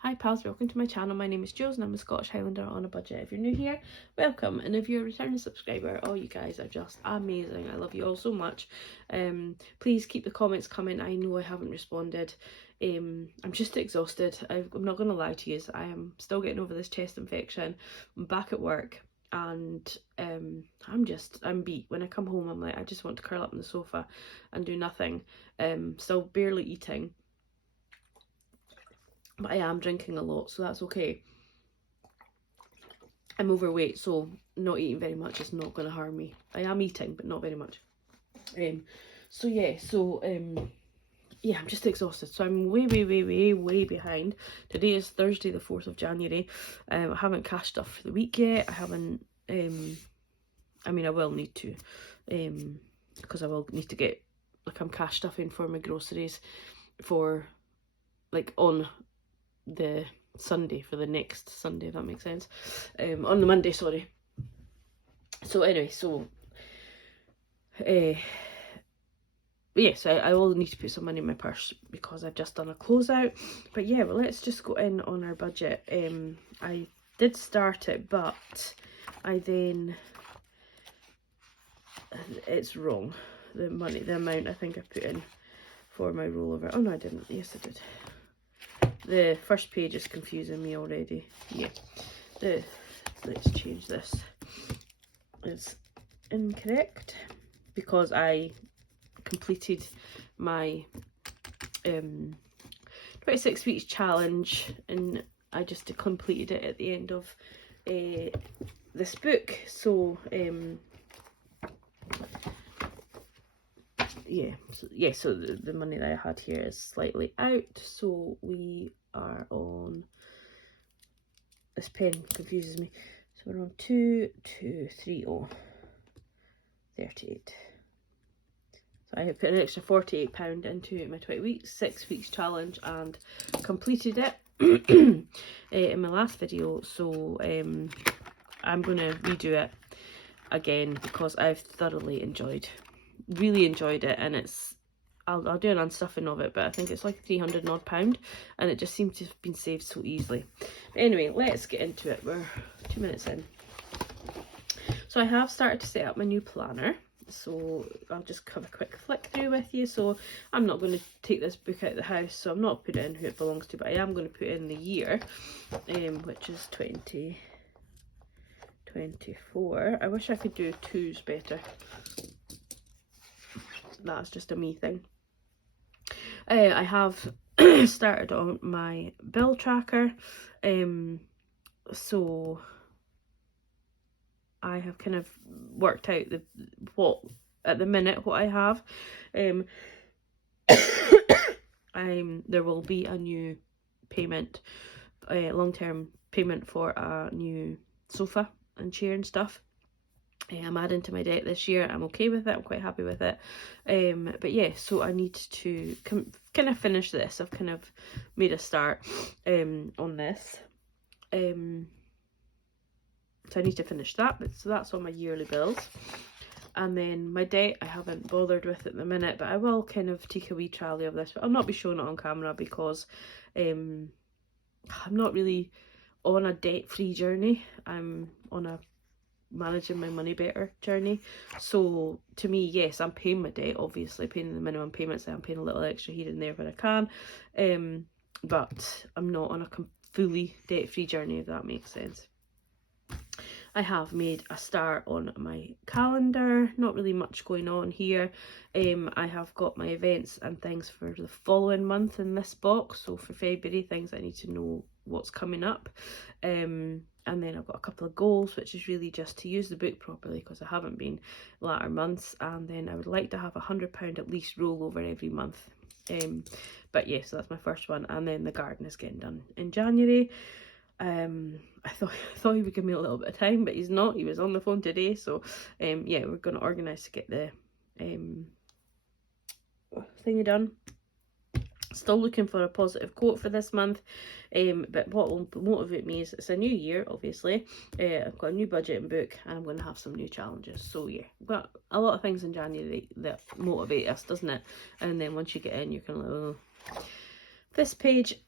Hi pals, welcome to my channel. My name is Julz and I'm a Scottish Highlander on a budget. If you're new here, welcome, and if you're a returning subscriber, oh, you guys are just amazing. I love you all so much. Please keep the comments coming. I know I haven't responded. I'm just exhausted. I'm not going to lie to you. I am still getting over this chest infection. I'm back at work and I'm beat. When I come home, I'm like, I just want to curl up on the sofa and do nothing. Still barely eating. But I am drinking a lot, so that's okay. I'm overweight, so not eating very much is not going to harm me. I am eating, but not very much. Yeah, I'm just exhausted. So I'm way behind. Today is Thursday, the 4th of January. I haven't cashed stuff for the week yet. I haven't, I mean, I will need to, because I will need to get, like, I'm cash stuffing for my groceries for, like, on the Sunday, for the next Sunday, if that makes sense. On the Monday, sorry. So anyway, yes, I will need to put some money in my purse because I've just done a closeout. But yeah, well, let's just go in on our budget. I did start it, but it's wrong. The amount I think I put in for my rollover. Oh no, I didn't. Yes, I did. The first page is confusing me already. Yeah. Let's change this. It's incorrect because I completed my 26 weeks challenge, and I just completed it at the end of this book. So so the money that I had here is slightly out, so we are on, this pen confuses me, so we're on 2230 38. So I have put an extra £48 into my 6 weeks challenge and completed it in my last video. So I'm going to redo it again because I've really enjoyed it, and I'll do an unstuffing of it, but I think it's like £300 and odd, and it just seems to have been saved so easily. But anyway, let's get into it. We're 2 minutes in. So I have started to set up my new planner, so I'll just have a quick flick through with you. So I'm not going to take this book out of the house, so I'm not putting in who it belongs to, but I am going to put in the year, which is 2024. I wish I could do twos better. That's just a me thing. I have started on my bill tracker, so I have kind of worked out what I have. There will be a new payment, long-term payment for a new sofa and chair and stuff. I'm adding to my debt this year. I'm okay with it. I'm quite happy with it. But yeah, so I need to kind of finish this. I've kind of made a start on this. So I need to finish that. So that's on my yearly bills. And then my debt, I haven't bothered with at the minute, but I will kind of take a wee tally of this. But I'll not be showing it on camera because I'm not really on a debt-free journey. I'm on a managing my money better journey. So to me, yes, I'm paying my debt, obviously paying the minimum payments. I'm paying a little extra here and there when I can, but I'm not on a fully debt-free journey, if that makes sense. I have made a start on my calendar. Not really much going on here. I have got my events and things for the following month in this box. So for February, things I need to know what's coming up. And then I've got a couple of goals, which is really just to use the book properly because I haven't been latter months. And then I would like to have £100 at least rollover every month. But yeah, so that's my first one. And then the garden is getting done in January. I thought he would give me a little bit of time, but he's not. He was on the phone today, so yeah, we're going to organise to get the thingy done. Still looking for a positive quote for this month, but what will motivate me is it's a new year, obviously. I've got a new budget and book, and I'm going to have some new challenges. So yeah, we've got a lot of things in January that motivate us, doesn't it? And then once you get in, you're kind of like, oh. This page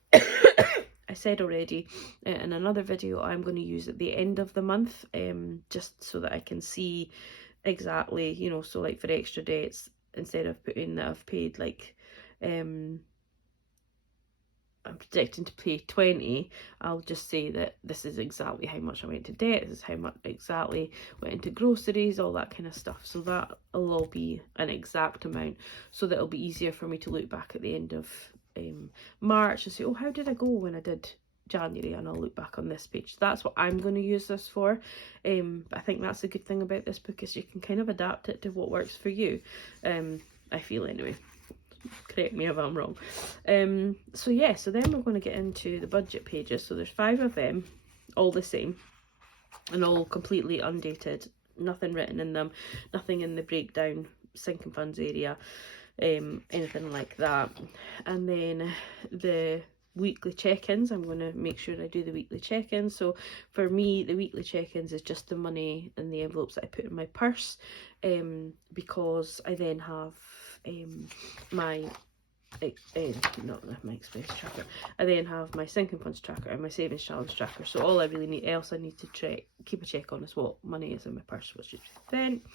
I said already in another video, I'm going to use at the end of the month, just so that I can see exactly, you know, so like for extra dates, instead of putting that I've paid like I'm predicting to pay 20, I'll just say that this is exactly how much I went to debt, this is how much exactly went into groceries, all that kind of stuff. So that'll all be an exact amount, so that it'll be easier for me to look back at the end of March and say, oh, how did I go when I did January, and I'll look back on this page. That's what I'm going to use this for. But I think that's a good thing about this book, is you can kind of adapt it to what works for you. I feel anyway. Correct me if I'm wrong. So yeah, so then we're going to get into the budget pages. So there's 5 of them, all the same, and all completely undated, nothing written in them, nothing in the breakdown sinking funds area, anything like that. And then the weekly check-ins, I'm going to make sure I do the weekly check-ins. So for me, the weekly check-ins is just the money in the envelopes that I put in my purse, because I then have my not my expense tracker. I then have my sinking funds tracker and my savings challenge tracker. So all I really need to keep a check on is what money is in my purse, which is spent.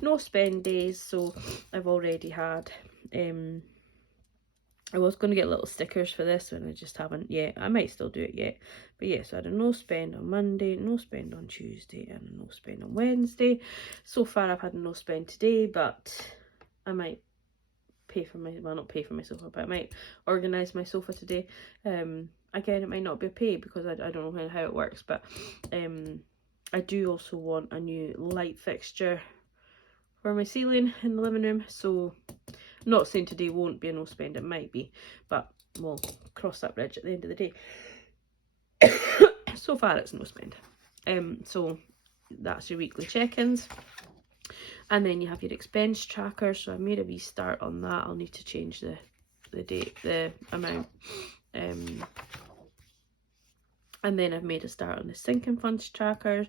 No spend days. So I've already had I was going to get little stickers for this one, I just haven't yet. I might still do it yet. But yeah, so I had a no spend on Monday, no spend on Tuesday, and a no spend on Wednesday. So far I've had a no spend today, but I might pay for my, well, not pay for my sofa, but I might organise my sofa today. Again, it might not be a pay because I don't know how it works, but I do also want a new light fixture for my ceiling in the living room. So I'm not saying today won't be a no spend, it might be, but we'll cross that bridge at the end of the day. So far it's no spend. So that's your weekly check-ins. And then you have your expense tracker. So I made a wee start on that. I'll need to change the date, the amount. And then I've made a start on the sinking funds tracker.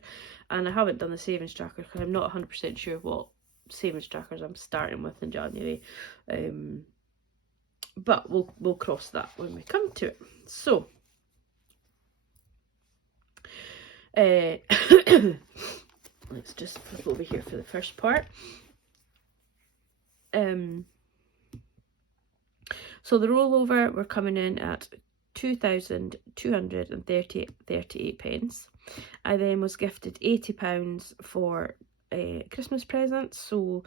And I haven't done the savings tracker because I'm not 100% sure what savings trackers I'm starting with in January. But we'll cross that when we come to it. So let's just flip over here for the first part. So the rollover, we're coming in at 2,238 pence. I then was gifted £80 for Christmas presents. So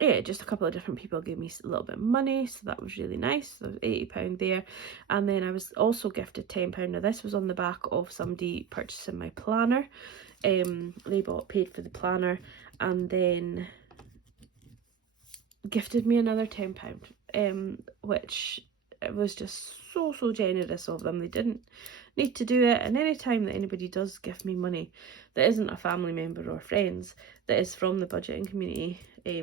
yeah, just a couple of different people gave me a little bit of money, so that was really nice. So there was £80 there. And then I was also gifted £10. Now this was on the back of somebody purchasing my planner. They paid for the planner and then gifted me another £10, which was just so generous of them. They didn't need to do it, and any time that anybody does give me money that isn't a family member or friends, that is from the budgeting community, I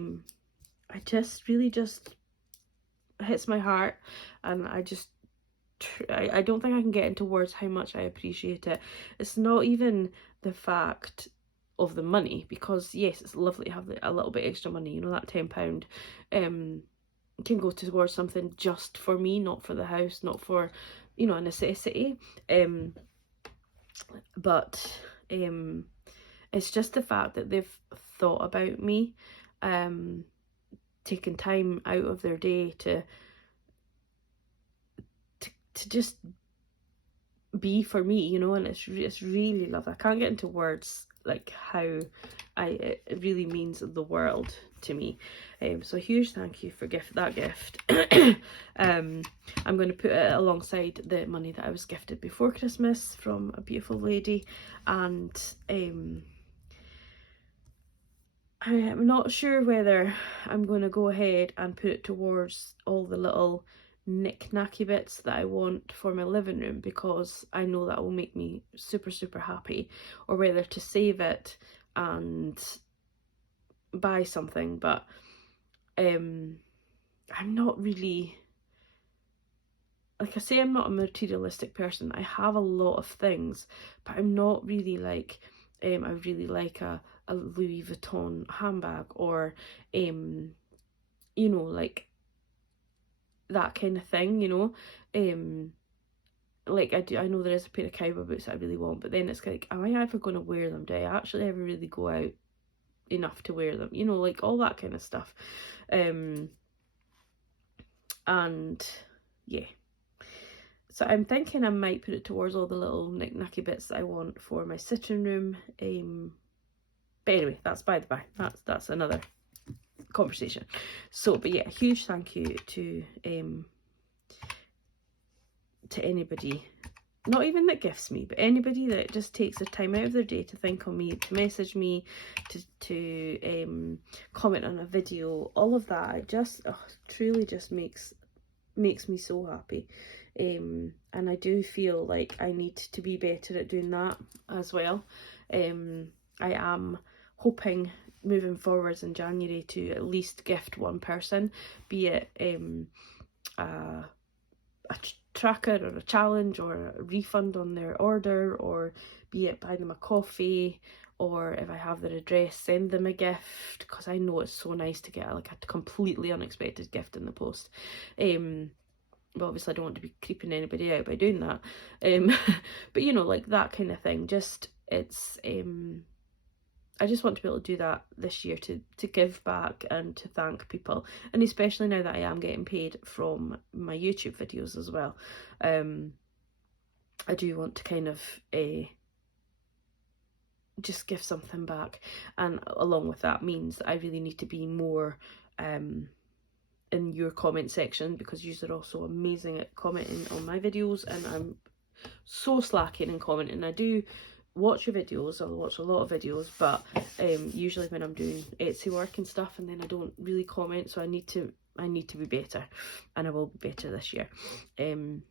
just really just hits my heart, and I don't think I can get into words how much I appreciate it. It's not even the fact of the money, because yes, it's lovely to have a little bit extra money, you know, that £10 can go towards something just for me, not for the house, not for, you know, a necessity, but it's just the fact that they've thought about me, taking time out of their day to just be for me, you know, and it's really lovely. I can't get into words like how it really means the world to me. So a huge thank you for that gift. I'm going to put it alongside the money that I was gifted before Christmas from a beautiful lady, and I'm not sure whether I'm going to go ahead and put it towards all the little knick-knacky bits that I want for my living room, because I know that will make me super happy, or whether to save it and buy something. But I'm not really, like I say, I'm not a materialistic person. I have a lot of things, but I'm not really like, I really like a Louis Vuitton handbag, or you know, like that kind of thing, you know. Like I know there is a pair of cowboy boots that I really want, but then it's like, am I ever going to wear them? Do I actually ever really go out enough to wear them? You know, like all that kind of stuff. And yeah. So I'm thinking I might put it towards all the little knick-knacky bits that I want for my sitting room. But anyway, that's by the by. That's another conversation. So, but yeah, huge thank you to anybody, not even that gifts me, but anybody that just takes the time out of their day to think on me, to message me, to comment on a video. All of that, it just truly just makes me so happy. And I do feel like I need to be better at doing that as well. I am hoping moving forwards in January to at least gift one person, be it a tracker or a challenge or a refund on their order, or be it buy them a coffee, or if I have their address, send them a gift, because I know it's so nice to get like a completely unexpected gift in the post. But obviously I don't want to be creeping anybody out by doing that. But you know, like that kind of thing. Just it's I just want to be able to do that this year, to give back and to thank people, and especially now that I am getting paid from my YouTube videos as well. I do want to kind of just give something back, and along with that means that I really need to be more in your comment section, because you are also amazing at commenting on my videos, and I'm so slacking in commenting. I do watch your videos, I watch a lot of videos, but usually when I'm doing Etsy work and stuff, and then I don't really comment, so I need to be better, and I will be better this year when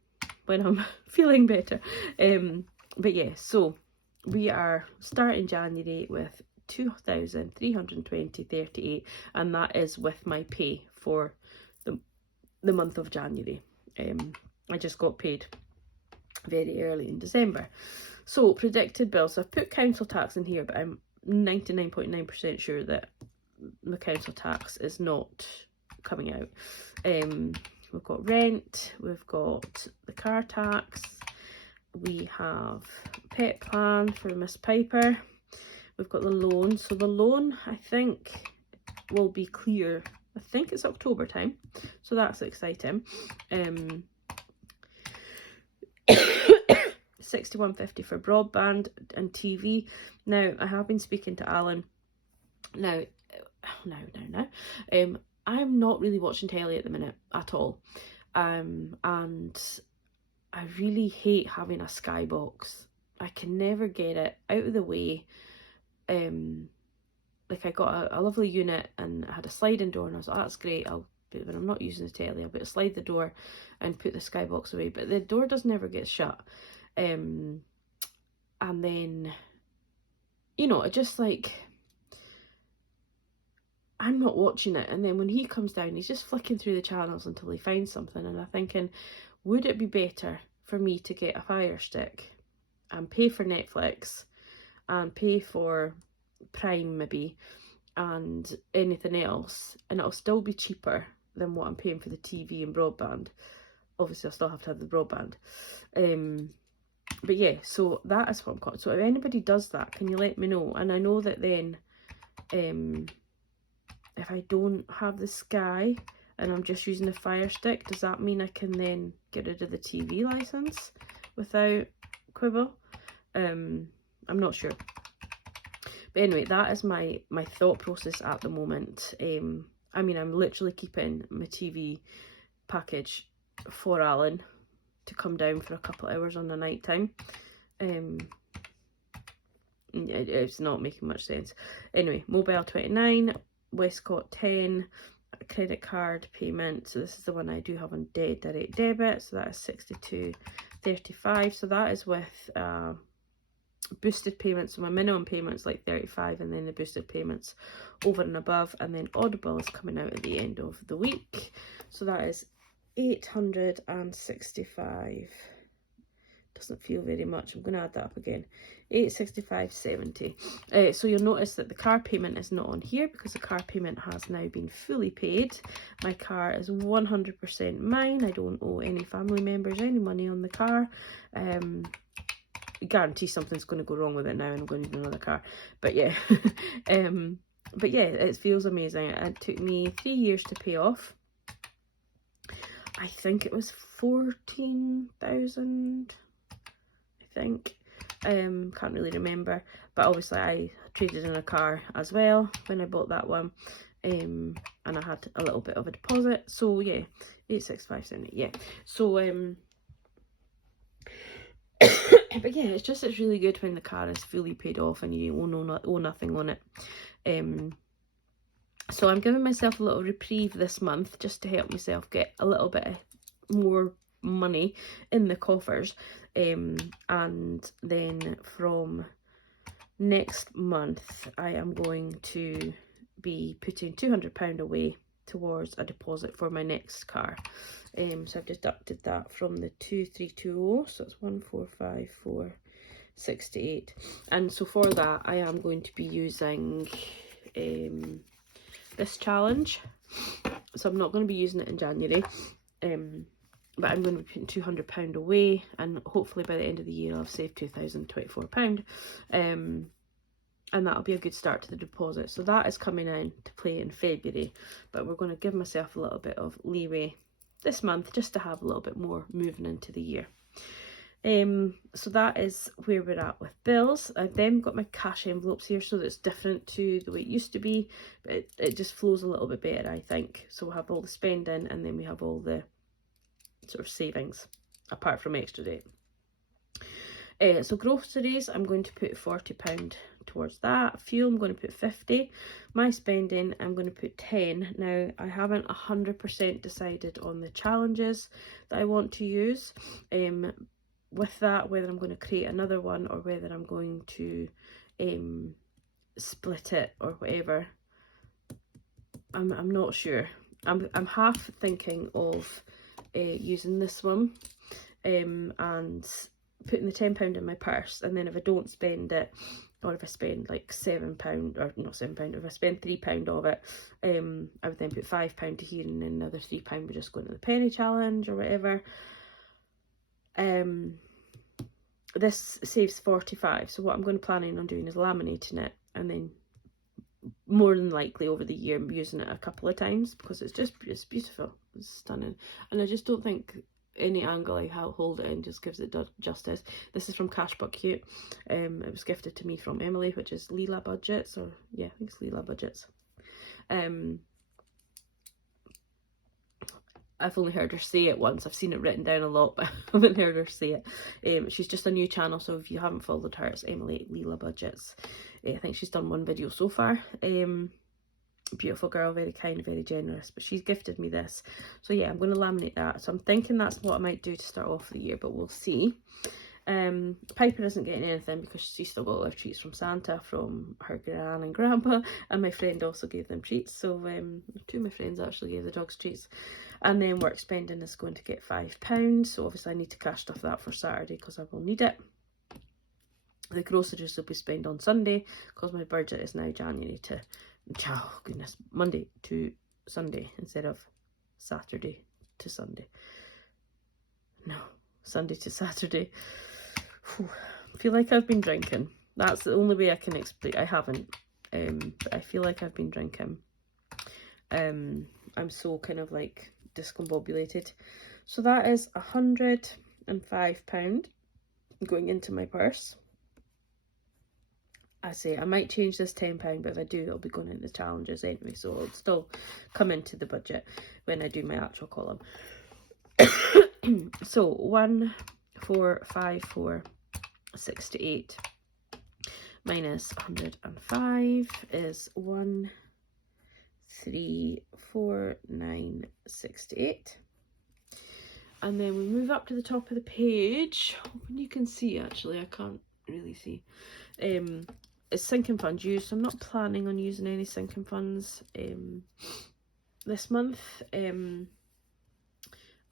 I'm feeling better. But yeah, so we are starting January with 2,320.38, and that is with my pay for the month of January. I just got paid very early in December. So predicted bills, so I've put council tax in here, but I'm 99.9% sure that the council tax is not coming out. We've got rent, we've got the car tax, we have pet plan for Miss Piper, we've got the loan. So the loan, I think, will be clear, I think it's October time, so that's exciting. £61.50 for broadband and TV. Now, I have been speaking to Alan. Now, I'm not really watching telly at the minute at all. And I really hate having a skybox. I can never get it out of the way. Like I got a lovely unit, and I had a sliding door, and I was like, that's great, when I'm not using the telly, I'll be able to slide the door and put the skybox away, but the door does never get shut. And then, you know, it just like, I'm not watching it, and then when he comes down, he's just flicking through the channels until he finds something, and I'm thinking, would it be better for me to get a Fire Stick and pay for Netflix and pay for Prime maybe and anything else, and it'll still be cheaper than what I'm paying for the TV and broadband? Obviously I'll still have to have the broadband. But yeah, so that is what I'm caught. So if anybody does that, can you let me know? And I know that then if I don't have the Sky and I'm just using the Fire Stick, does that mean I can then get rid of the TV license without quibble? I'm not sure. But anyway, that is my thought process at the moment. I mean, I'm literally keeping my TV package for Alan to come down for a couple of hours on the night time. It's not making much sense. Anyway, mobile 29, Westcott 10, credit card payment. So this is the one I do have on direct debit. So that is 62.35. So that is with boosted payments. So my minimum payment's like 35, and then the boosted payments over and above. And then Audible is coming out at the end of the week. So that is £865 doesn't feel very much. I'm going to add that up again. 865.70. So you'll notice that the car payment is not on here because the car payment has now been fully paid. My car is 100% mine. I don't owe any family members any money on the car. I guarantee something's going to go wrong with it now and I'm going to need another car. But yeah, but yeah, it feels amazing. It took me 3 years to pay off. I think it was 14,000. I think. Can't really remember, but obviously I traded in a car as well when I bought that one, and I had a little bit of a deposit. So yeah, 865.70. Yeah. So but yeah, it's really good when the car is fully paid off and you owe nothing on it. So I'm giving myself a little reprieve this month just to help myself get a little bit more money in the coffers, and then from next month I am going to be putting £200 away towards a deposit for my next car. So I've deducted that from the 2320, so it's 1454.68, and so for that I am going to be using this challenge. So I'm not going to be using it in January, but I'm going to be putting £200 away, and hopefully by the end of the year I'll have saved £2,024, and that'll be a good start to the deposit. So that is coming in to play in February, but we're going to give myself a little bit of leeway this month just to have a little bit more moving into the year. So that is where we're at with bills. I've then got my cash envelopes here, so that's different to the way it used to be, but it just flows a little bit better, I think. So we'll have all the spending and then we have all the sort of savings apart from extra debt. So groceries, I'm going to put £40 towards that. Fuel, I'm going to put 50. My spending, I'm going to put 10. Now I haven't 100% decided on the challenges that I want to use. With that, whether I'm going to create another one or whether I'm going to split it or whatever, I'm not sure. I'm half thinking of using this one and putting the £10 in my purse, and then if I don't spend it, or if I spend like £7, or not £7, if I spend £3 of it, I would then put £5 to here, and then another £3 would just go into the penny challenge or whatever. This saves 45, so what I'm going to planning on doing is laminating it, and then more than likely over the year I'm using it a couple of times because it's beautiful, it's stunning, and I just don't think any angle I hold it in just gives it justice. This is from Cash But Cute. It was gifted to me from Emily, which is Leela Budgets, or yeah, I think it's Leela Budgets. I've only heard her say it once. I've seen it written down a lot, but I haven't heard her say it. She's just a new channel, so if you haven't followed her, it's Emily Leela Budgets. I think she's done one video so far. Beautiful girl, very kind, very generous, but she's gifted me this. So yeah, I'm going to laminate that. So I'm thinking that's what I might do to start off the year, but we'll see. Piper isn't getting anything because she's still got all her treats from Santa, from her gran and grandpa, and my friend also gave them treats. So two of my friends actually gave the dogs treats. And then work spending is going to get £5, so obviously I need to cash stuff that for Saturday because I will need it. The groceries will be spent on Sunday because my budget is now Monday to Sunday instead of Saturday to Sunday. No, Sunday to Saturday. Whew. I feel like I've been drinking. That's the only way I can explain. I haven't, but I feel like I've been drinking. I'm so kind of like discombobulated. So that is £105 going into my purse. I say I might change this £10, but if I do, it'll be going into challenges anyway, so it'll still come into the budget when I do my actual column. So 1454.68 minus 105 is 1349.68. And then we move up to the top of the page. Hoping you can see, actually, I can't really see. It's sinking funds used, so I'm not planning on using any sinking funds this month. I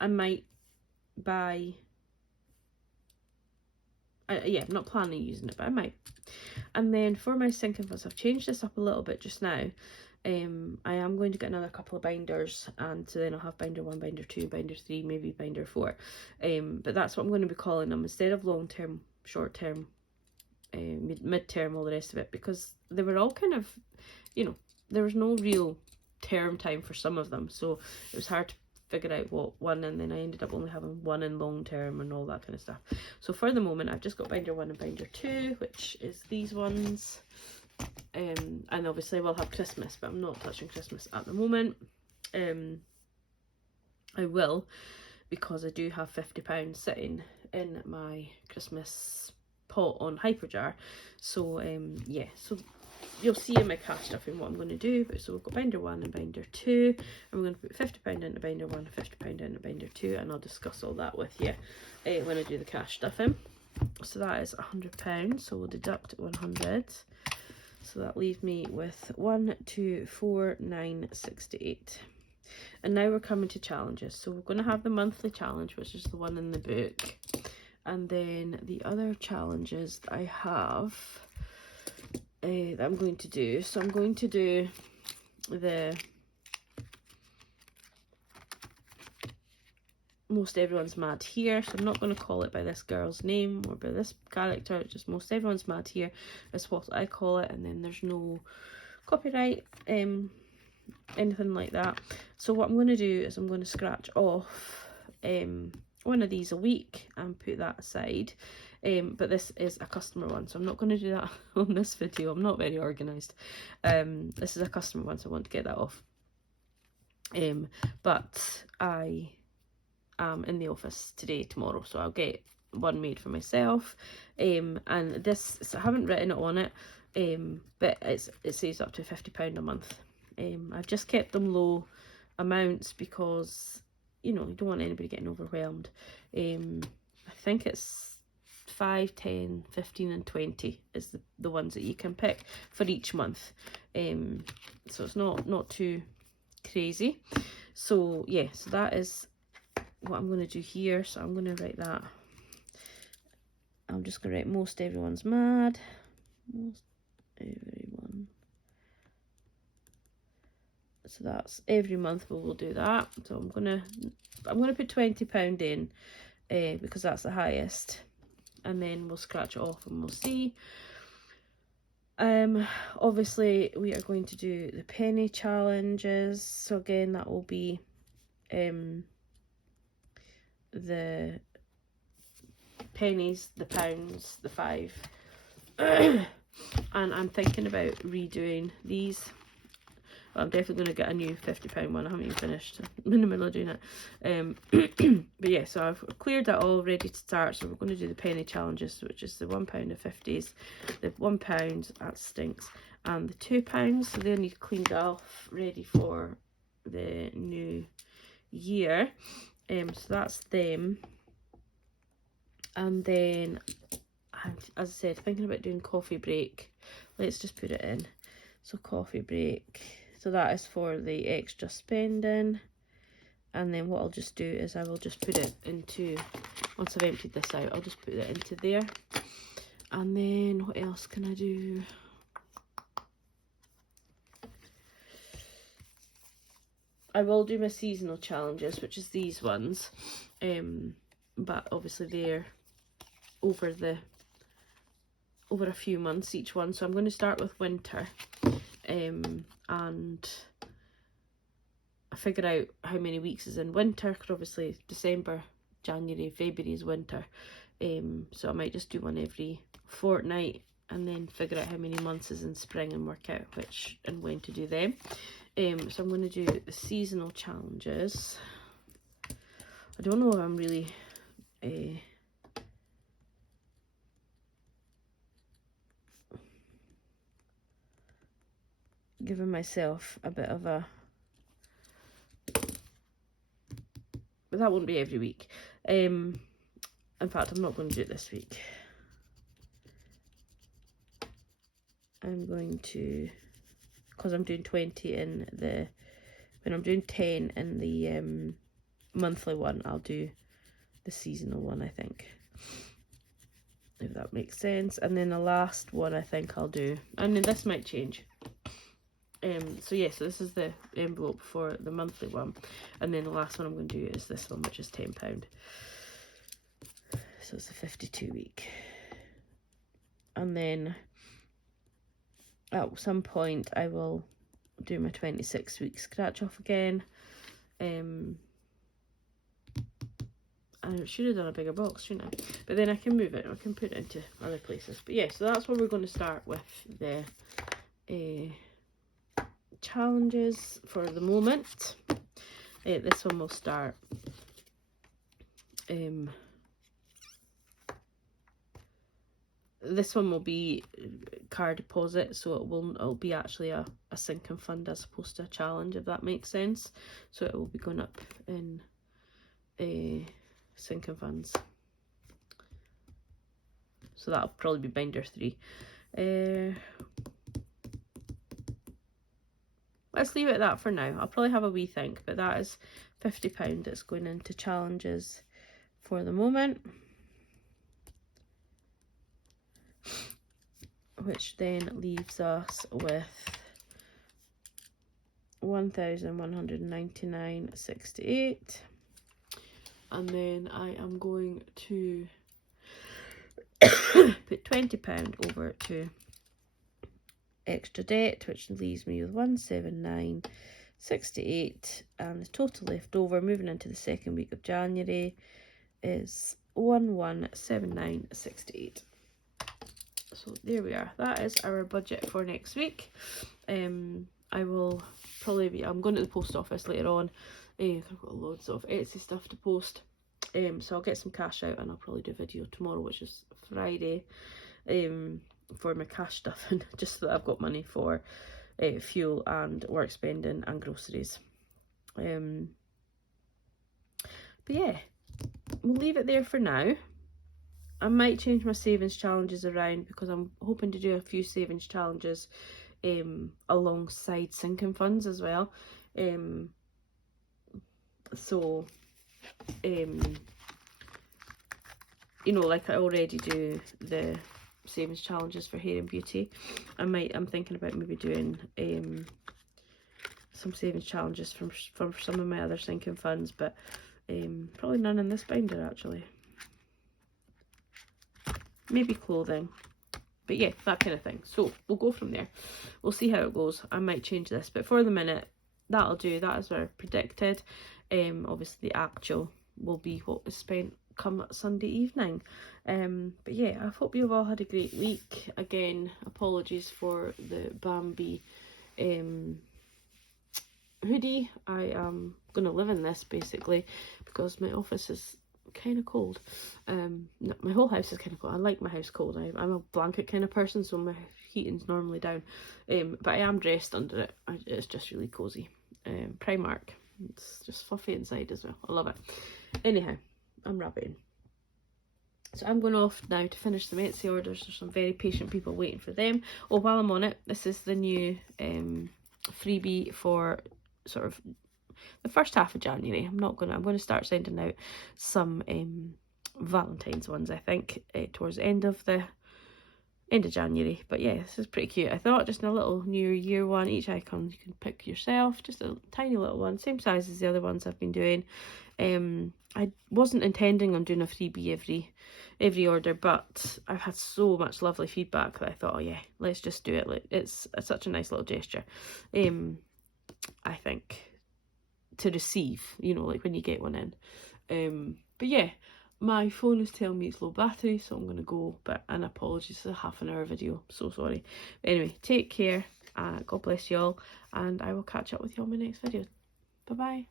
might buy Yeah, I'm not planning on using it, but I might. And then for my sinking funds, I've changed this up a little bit just now. I am going to get another couple of binders, and so then I'll have binder 1, binder 2, binder 3, maybe binder 4. But that's what I'm going to be calling them instead of long term, short term, mid term, all the rest of it, because they were all kind of, you know, there was no real term time for some of them, so it was hard to figure out what one, and then I ended up only having one in long term and all that kind of stuff. So for the moment I've just got binder 1 and binder 2, which is these ones, and obviously we'll have Christmas, but I'm not touching Christmas at the moment. I will, because I do have £50 sitting in my Christmas pot on Hyperjar. So yeah, so you'll see in my cash stuff in what I'm going to do. So we've got binder 1 and binder 2, and we're going to put £50 into binder 1, £50 into binder 2, and I'll discuss all that with you when I do the cash stuff in. So that is £100, so we'll deduct 100. So that leaves me with 1, 2, 4, 9, 68. And now we're coming to challenges. So we're going to have the monthly challenge, which is the one in the book. And then the other challenges that I have that I'm going to do. So I'm going to do the Most Everyone's Mad Here. So I'm not going to call it by this girl's name or by this character. It's just Most Everyone's Mad Here is what I call it. And then there's no copyright, anything like that. So what I'm going to do is I'm going to scratch off one of these a week and put that aside. But this is a customer one, so I'm not going to do that on this video. I'm not very organised. This is a customer one, so I want to get that off. But I am in the office today, tomorrow, so I'll get one made for myself. And this, so I haven't written it on it, but it saves up to £50 a month. I've just kept them low amounts because, you know, you don't want anybody getting overwhelmed. I think it's 5, 10, 15 and 20 is the ones that you can pick for each month. So it's not too crazy. So yeah, so that is what I'm going to do here. So I'm going to write that. I'm just going to write Most Everyone's Mad. Most Everyone. So that's every month we will do that. So I'm gonna put £20 in because that's the highest, and then we'll scratch it off and we'll see. Obviously we are going to do the penny challenges. So again, that will be the pennies, the pounds, the 5. And I'm thinking about redoing these. Well, I'm definitely going to get a new £50 one. I haven't even finished. I'm in the middle of doing it. But yeah, so I've cleared that all ready to start. So we're going to do the penny challenges, which is the £1 of 50s, the £1, that stinks, and the £2. So they need cleaned off, ready for the new year. So that's them. And then, as I said, thinking about doing coffee break. Let's just put it in. So coffee break. So that is for the extra spending. And then what I'll just do is I will just put it into, once I've emptied this out, I'll just put it into there. And then what else can I do? I will do my seasonal challenges, which is these ones. But obviously they're over a few months each one. So I'm going to start with winter. And I figure out how many weeks is in winter, because obviously December, January, February is winter. So I might just do one every fortnight and then figure out how many months is in spring and work out which and when to do them. So I'm going to do the seasonal challenges. I don't know if I'm really giving myself a bit of a, but that won't be every week. In fact, I'm not going to do it this week. I'm going to, because I'm doing 20 in the, when I'm doing 10 in the monthly one, I'll do the seasonal one, I think. if that makes sense. And then the last one I think I'll do, and then this might change. So yeah, so this is the envelope for the monthly one, and then the last one I'm going to do is this one, which is £10. So it's a 52-week. And then at some point I will do my 26-week scratch off again. I should have done a bigger box, shouldn't I? But then I can move it, I can put it into other places. But yeah, so that's where we're going to start with the challenges for the moment. This one will start this one will be car deposit, so it'll be actually a sinking fund as opposed to a challenge, if that makes sense. So it will be going up in sinking funds. So that'll probably be binder 3. Let's leave it at that for now. I'll probably have a wee think, but that is £50 that's going into challenges for the moment, which then leaves us with 1,199.68. And then I am going to put £20 over to extra debt, which leaves me with 179.68, and the total left over moving into the second week of January is 1179.68. So there we are. That is our budget for next week. I will probably be, I'm going to the post office later on. I've got loads of Etsy stuff to post. So I'll get some cash out and I'll probably do a video tomorrow, which is Friday, for my cash stuff, and just so that I've got money for fuel and work spending and groceries. But yeah, we'll leave it there for now. I might change my savings challenges around because I'm hoping to do a few savings challenges alongside sinking funds as well. So you know, like I already do the savings challenges for hair and beauty, I'm thinking about maybe doing some savings challenges from some of my other sinking funds, but probably none in this binder actually. Maybe clothing, but yeah, that kind of thing. So we'll go from there. We'll see how it goes. I might change this, but for the minute, that'll do. That is what I predicted. Obviously the actual will be what is spent come Sunday evening. But yeah, I hope you've all had a great week. Again, apologies for the Bambi hoodie. I am going to live in this basically because my office is kind of cold. No, my whole house is kind of cold. I like my house cold. I'm a blanket kind of person, so my heating's normally down. But I am dressed under it. It's just really cozy. Primark. It's just fluffy inside as well. I love it. Anyhow, I'm rabbiting. So I'm going off now to finish some Etsy orders. There's some very patient people waiting for them. Oh, while I'm on it, this is the new freebie for sort of the first half of January. I'm going to start sending out some Valentine's ones, I think, towards the end of January. But yeah, this is pretty cute. I thought just a little New Year one. Each icon you can pick yourself, just a tiny little one, same size as the other ones I've been doing. I wasn't intending on doing a freebie every order, but I've had so much lovely feedback that I thought, oh yeah, let's just do it. It's such a nice little gesture, I think, to receive, you know, like when you get one in. But yeah, my phone is telling me it's low battery, so I'm gonna go. But an apologies, it's a half-an-hour video, so sorry. But anyway, take care, God bless you all, and I will catch up with you on my next video. Bye bye.